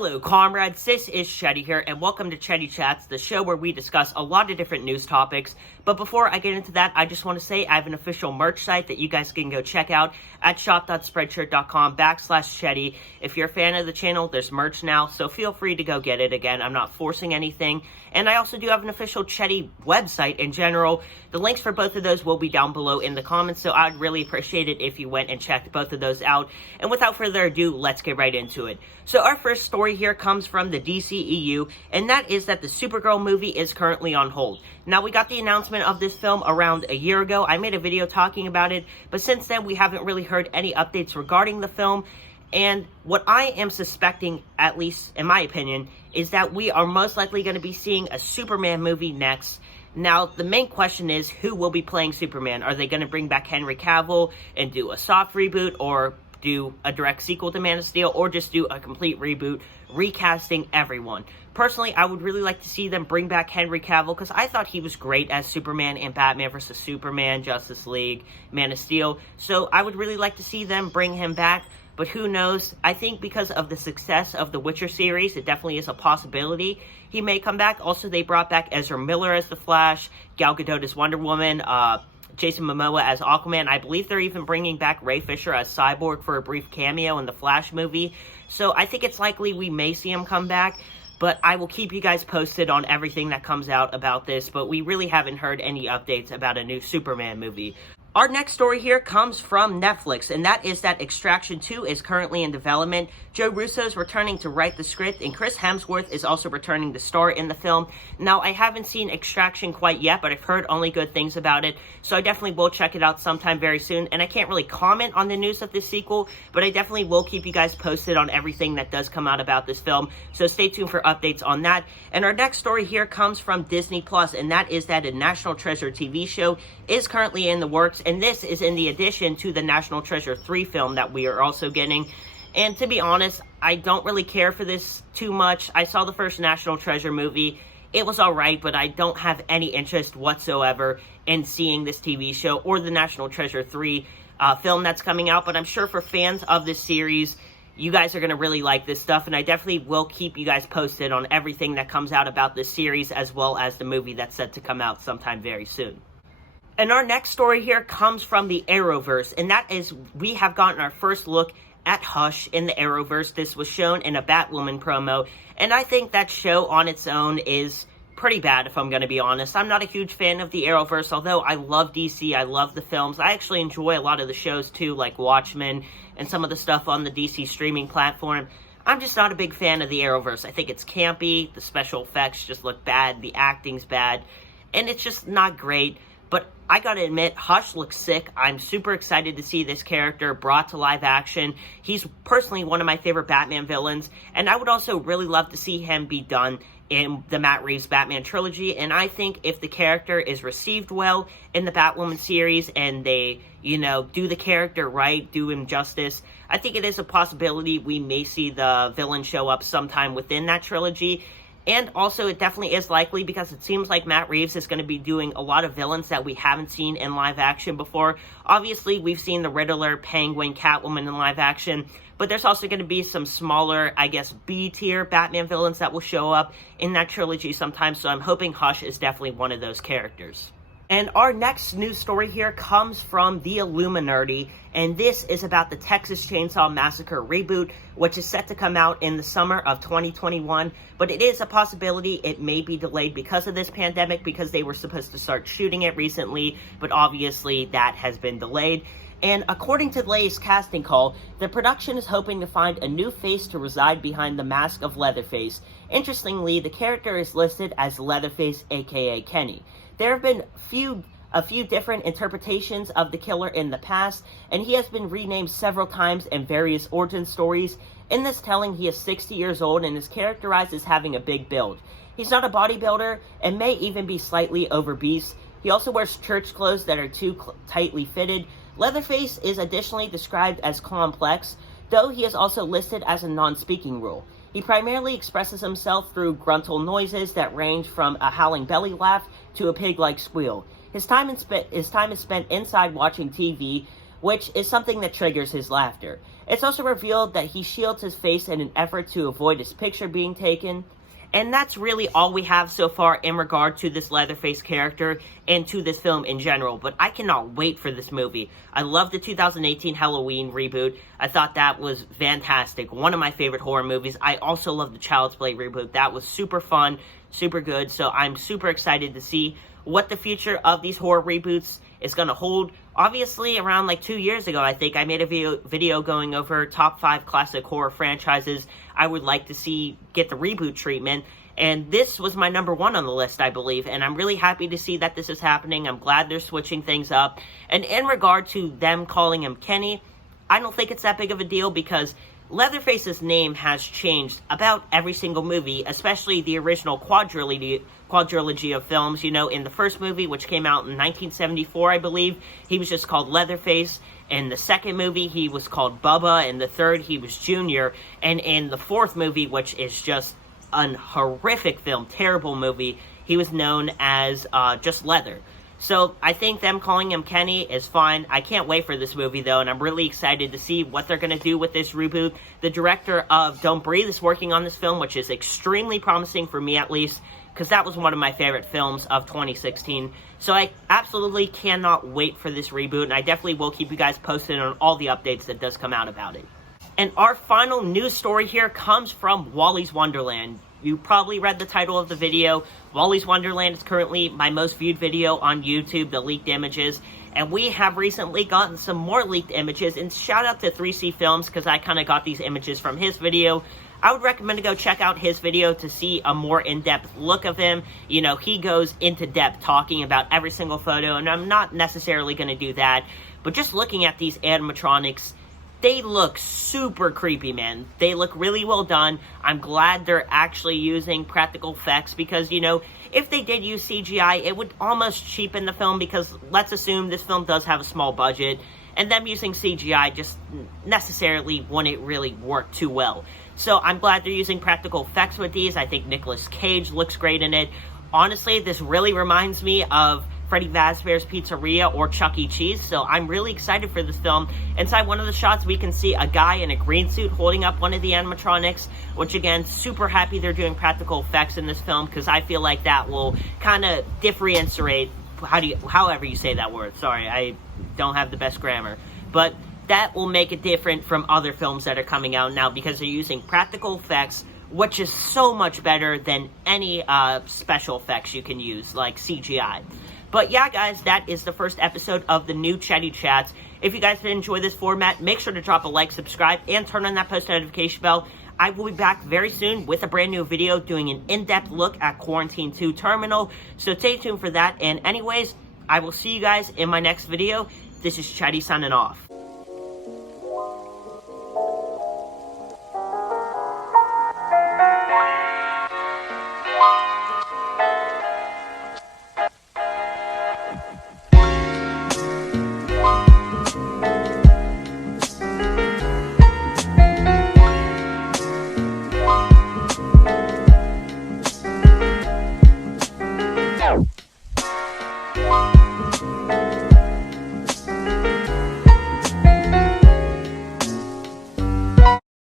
Hello comrades, this is Chetty here, and welcome to Chetty Chats, the show where we discuss a lot of different news topics. But before I get into that, I just want to say I have an official merch site that you guys can go check out at shop.spreadshirt.com/Chetty. If you're a fan of the channel, there's merch now, so feel free to go get it. Again, I'm not forcing anything. And I also do have an official Chetty website in general. The links for both of those will be down below in the comments, so I'd really appreciate it if you went and checked both of those out. And without further ado, let's get right into it. So our first story here comes from the DCEU, and that is that the Supergirl movie is currently on hold. Now, we got the announcement of this film around a year ago. I made a video talking about it, but since then we haven't really heard any updates regarding the film. And what I am suspecting, at least in my opinion, is that we are most likely going to be seeing a Superman movie next. Now, the main question is, who will be playing Superman? Are they going to bring back Henry Cavill and do a soft reboot, or do a direct sequel to Man of Steel, or just do a complete reboot, recasting everyone? Personally, I would really like to see them bring back Henry Cavill, because I thought he was great as Superman in Batman vs. Superman, Justice League, Man of Steel. So I would really like to see them bring him back. But who knows? I think because of the success of the Witcher series, it definitely is a possibility he may come back. Also, they brought back Ezra Miller as the Flash, Gal Gadot as Wonder Woman, Jason Momoa as Aquaman. I believe they're even bringing back Ray Fisher as Cyborg for a brief cameo in the Flash movie. So I think it's likely we may see him come back. But I will keep you guys posted on everything that comes out about this. But we really haven't heard any updates about a new Superman movie. Our next story here comes from Netflix, and that is that Extraction 2 is currently in development. Joe Russo is returning to write the script, and Chris Hemsworth is also returning to star in the film. Now, I haven't seen Extraction quite yet, but I've heard only good things about it, so I definitely will check it out sometime very soon. And I can't really comment on the news of this sequel, but I definitely will keep you guys posted on everything that does come out about this film, so stay tuned for updates on that. And our next story here comes from Disney+, and that is that a National Treasure TV show is currently in the works, and this is in the addition to the National Treasure 3 film that we are also getting. And to be honest, I don't really care for this too much. I saw the first National Treasure movie. It was alright, but I don't have any interest whatsoever in seeing this TV show or the National Treasure 3 film that's coming out. But I'm sure for fans of this series, you guys are going to really like this stuff, and I definitely will keep you guys posted on everything that comes out about this series, as well as the movie that's set to come out sometime very soon. And our next story here comes from the Arrowverse, and that is, we have gotten our first look at Hush in the Arrowverse. This was shown in a Batwoman promo, and I think that show on its own is pretty bad, if I'm going to be honest. I'm not a huge fan of the Arrowverse, although I love DC, I love the films. I actually enjoy a lot of the shows too, like Watchmen, and some of the stuff on the DC streaming platform. I'm just not a big fan of the Arrowverse. I think it's campy, the special effects just look bad, the acting's bad, and it's just not great. But I gotta admit, Hush looks sick. I'm super excited to see this character brought to live action. He's personally one of my favorite Batman villains, and I would also really love to see him be done in the Matt Reeves Batman trilogy. And I think if the character is received well in the Batwoman series, and they, do the character right, do him justice, I think it is a possibility we may see the villain show up sometime within that trilogy. And also, it definitely is likely because it seems like Matt Reeves is going to be doing a lot of villains that we haven't seen in live action before. Obviously, we've seen the Riddler, Penguin, Catwoman in live action, but there's also going to be some smaller, I guess, B-tier Batman villains that will show up in that trilogy sometime, so I'm hoping Hush is definitely one of those characters. And our next news story here comes from the Illuminati, and this is about the Texas Chainsaw Massacre reboot, which is set to come out in the summer of 2021, but it is a possibility it may be delayed because of this pandemic, because they were supposed to start shooting it recently, but obviously that has been delayed. And according to the latest casting call, the production is hoping to find a new face to reside behind the mask of Leatherface. Interestingly, the character is listed as Leatherface, aka Kenny. There have been a few different interpretations of the killer in the past, and he has been renamed several times in various origin stories. In this telling, he is 60 years old and is characterized as having a big build. He's not a bodybuilder and may even be slightly obese. He also wears church clothes that are too tightly fitted. Leatherface is additionally described as complex, though he is also listed as a non-speaking role. He primarily expresses himself through gruntal noises that range from a howling belly laugh to a pig-like squeal. His time is spent inside watching TV, which is something that triggers his laughter. It's also revealed that he shields his face in an effort to avoid his picture being taken. And that's really all we have so far in regard to this Leatherface character and to this film in general. But I cannot wait for this movie. I love the 2018 Halloween reboot. I thought that was fantastic. One of my favorite horror movies. I also love the Child's Play reboot. That was super fun, super good. So I'm super excited to see what the future of these horror reboots is going to hold. Obviously, around like 2 years ago, I think, I made a video going over top 5 classic horror franchises I would like to see get the reboot treatment. And this was my number 1 on the list, I believe. And I'm really happy to see that this is happening. I'm glad they're switching things up. And in regard to them calling him Kenny, I don't think it's that big of a deal because Leatherface's name has changed about every single movie, especially the original quadrilogy of films. You know, in the first movie, which came out in 1974, I believe, he was just called Leatherface. In the second movie, he was called Bubba. In the third, he was Junior. And in the fourth movie, which is just a horrific film, terrible movie, he was known as just Leather. So I think them calling him Kenny is fine. I can't wait for this movie, though, and I'm really excited to see what they're going to do with this reboot. The director of Don't Breathe is working on this film, which is extremely promising for me, at least, because that was one of my favorite films of 2016. So I absolutely cannot wait for this reboot, and I definitely will keep you guys posted on all the updates that does come out about it. And our final news story here comes from Wallys Wonderland. You probably read the title of the video. Wallys Wonderland is currently my most viewed video on YouTube, the leaked images. And we have recently gotten some more leaked images. And shout out to 3C Films, because I kind of got these images from his video. I would recommend to go check out his video to see a more in-depth look of him. You know, he goes into depth talking about every single photo, and I'm not necessarily going to do that. But just looking at these animatronics, they look super creepy, man. They look really well done. I'm glad they're actually using practical effects because, you know, if they did use CGI, it would almost cheapen the film because let's assume this film does have a small budget, and them using CGI just necessarily wouldn't really work too well. So I'm glad they're using practical effects with these. I think Nicolas Cage looks great in it. Honestly, this really reminds me of Freddy Fazbear's Pizzeria or Chuck E. Cheese, so I'm really excited for this film. Inside one of the shots, we can see a guy in a green suit holding up one of the animatronics, which again, super happy they're doing practical effects in this film, because I feel like that will kind of differentiate, however you say that word, sorry, I don't have the best grammar, but that will make it different from other films that are coming out now, because they're using practical effects, which is so much better than any special effects you can use, like CGI. But yeah, guys, that is the first episode of the new Chetty Chats. If you guys did enjoy this format, make sure to drop a like, subscribe, and turn on that post notification bell. I will be back very soon with a brand new video doing an in-depth look at Quarantine 2 Terminal. So stay tuned for that. And anyways, I will see you guys in my next video. This is Chetty signing off.